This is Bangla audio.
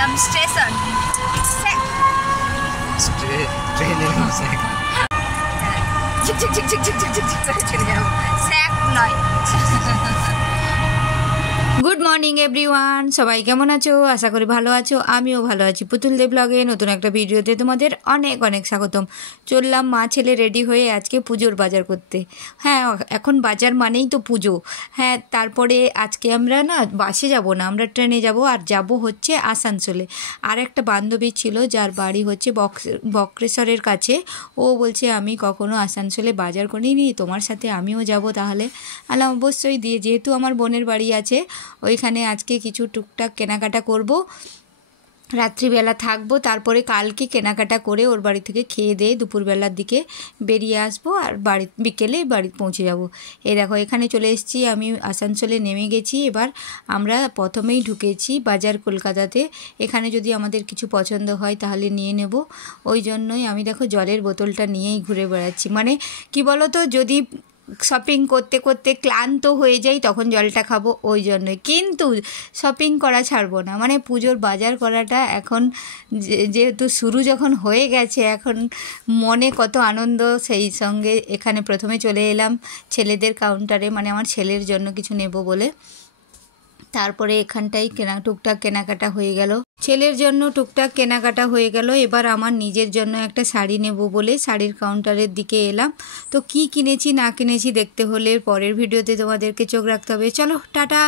এলাম স্টেশন ট্রেনের ঝিক ঝিক ঝিক ঝিক ঝিক ঝিক ঝিক ঝিক করে চলে যাবো স্যাক নয়। গুড মর্নিং এভরিওয়ান, সবাই কেমন আছো? আশা করি ভালো আছো, আমিও ভালো আছি। পুতুল দে ব্লগে নতুন একটা ভিডিওতে তোমাদের অনেক অনেক স্বাগতম। চললাম মা ছেলে রেডি হয়ে আজকে পুজোর বাজার করতে। হ্যাঁ, এখন বাজার মানেই তো পুজো। হ্যাঁ, তারপরে আজকে আমরা না বাসে যাব না, আমরা ট্রেনে যাব, আর যাব হচ্ছে আসানসোলে। আর একটা বান্ধবী ছিল যার বাড়ি হচ্ছে বক্রেশ্বরের কাছে। ও বলছে আমি কখনো আসানসোলে বাজার করিনি, তোমার সাথে আমিও যাব তাহলে। আলাম অবশ্যই, দিয়ে যেহেতু আমার বোনের বাড়ি আছে ওইখানে আজকে কিছু টুকটাক কেনাকাটা করব, রাত্রিবেলা থাকবো, তারপরে কালকে কেনাকাটা করে ওর বাড়ি থেকে খেয়ে দিয়ে দুপুরবেলার দিকে বেরিয়ে আসবো, আর বিকেলে বাড়ি পৌঁছে যাব। এই দেখো এখানে চলে এসেছি, আমি আসানসোলে নেমে গেছি। এবার আমরা প্রথমেই ঢুকেছি বাজার কলকাতাতে। এখানে যদি আমাদের কিছু পছন্দ হয় তাহলে নিয়ে নেব, ওই জন্যই আমি দেখো জলের বোতলটা নিয়েই ঘুরে বেড়াচ্ছি। মানে কি বলো তো, যদি শপিং করতে করতে ক্লান্ত হয়ে যাই তখন জলটা খাবো, ওই জন্যই। কিন্তু শপিং করা ছাড়বো না, মানে পুজোর বাজার করাটা এখন যেহেতু শুরু যখন হয়ে গেছে, এখন মনে কত আনন্দ। সেই সঙ্গে এখানে প্রথমে চলে এলাম ছেলেদের কাউন্টারে, মানে আমার ছেলের জন্য কিছু নেব বলে। তারপরে এখানটাই টুকটাক কেনাকাটা হয়ে গেল, ছেলের জন্য টুকটাক কেনাকাটা হয়ে গেল। এবার আমার নিজের জন্য একটা শাড়ি নেব বলে শাড়ির কাউন্টারের দিকে এলাম। তো কি কিনেছি না কিনেছি দেখতে হলে পরের ভিডিওতে তোমাদেরকে চোখ রাখতে হবে। চলো টাটা।